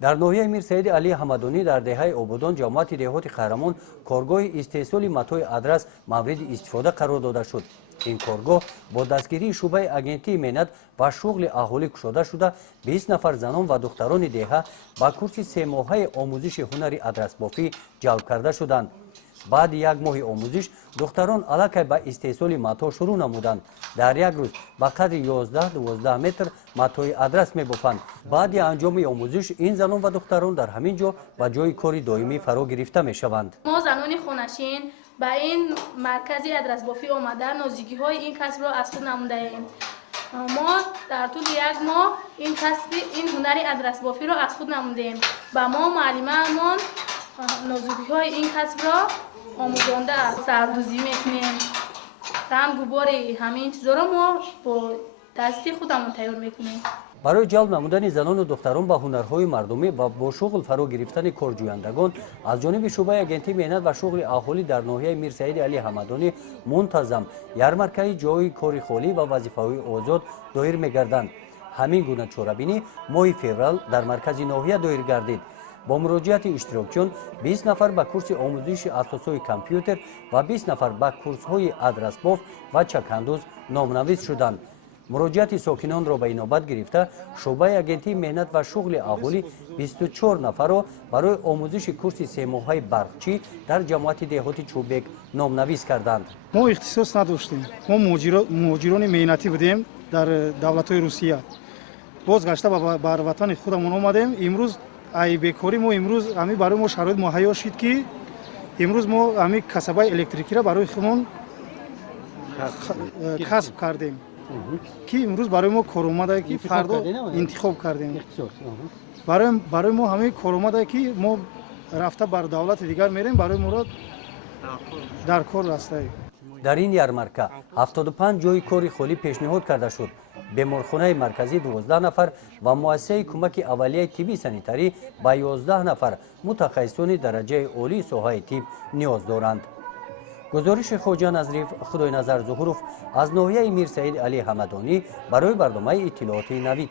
дар ноҳияи Мир Саиди Алии Ҳамадонӣ дар деҳаи Ободон ҷамоати деҳоти Қаҳрамон коргоҳи истеҳсоли матои адрас мавриди истифода қарор дода шуд. ин коргоҳ бо дастгирии шуъбаи агентии меҳнат ва шуғли аҳолӣ кушода шуда 20 нафар занон ва духтарони деҳа ба курси 3 моҳаи омӯзиши ҳунари адрасбофӣ ҷалб карда шуданд. баъди як моҳи омӯзиш духтарон аллакай ба истеҳсоли мато шурӯъ намуданд. дар як рӯз ба қадри 11-12 метр матои адрас мебофанд. баъди анҷоми омӯзиш ин занон ва духтарон дар ҳамин ҷо ба ҷои кори доимӣ фаро гирифта мешаванд. мо занони хонашин ба ин маркази адрасбофӣ омада нозигиҳои ин касбро аз худ намудаем. мо дар тӯли як моҳ ин ҳунари адрасбофиро аз худ намудем. ба мо муаллимаамон нозигиҳои ин касбро омӯзонда сардӯзӣ мекунем. ранг бори ҳамин чизоро мо бо дасти худамон тайёр мекунем. барои ҷалб намудани занону духтарон ба ҳунарҳои мардумӣ ва бо шуғл фаро гирифтани корҷӯяндагон аз ҷониби шуъбаи агентии меҳнат ва шуғли аҳолӣ дар ноҳияи Мир Саиди Алии Ҳамадонӣ мунтазам ярмаркаи ҷои кори холӣ ва вазифаҳои озод доир мегарданд. ҳамин гуна чорабинӣ моҳи феврал дар маркази ноҳия доир гардид. бо муроҷиати иштирокчиён 20 нафар ба курси омӯзиши асосҳои компютер ва 20 нафар ба курсҳои адрасбоф ва чакандоз номнавис шуданд. муроҷиати сокинонро ба инобат гирифта шуъбаи агентии меҳнат ва шуғли аҳолӣ 24 нафарро барои омӯзиши курси 3 моҳаи барқчӣ дар ҷамоати деҳоти Чӯбек номнавис карданд. мо ихтисос надоштем. мо муҳоҷирони меҳнатӣ будем дар давлатҳои Русия. бозгашта бар ватани худамон омадем. имрӯз ай бекорӣ мо имрӯз ами барои мо шароит муҳайё шид ки имрӯз мо ами касабаи электрикиро барои худмон касб кардем. ки имрӯз барои мо коромада ки фардо интихоб кардем. барои мо ҳамаи коромада ки мо рафта бар давлати дигар мерем барои моро дар кор растаем. дар ин ярмарка 75 ҷои кори холӣ пешниҳод карда шуд. беморхонаи марказӣ 12 нафар ва муассисаи кӯмаки аввалияи тибби санитарӣ ба 11 нафар мутахассисони дараҷаи олии соҳаи тиб ниёз доранд. гузориши хоҷа Назриф Худойназар Зуҳуров аз ноҳияи Мир Саиди Алии Ҳамадонӣ барои барномаи иттилооти Навид.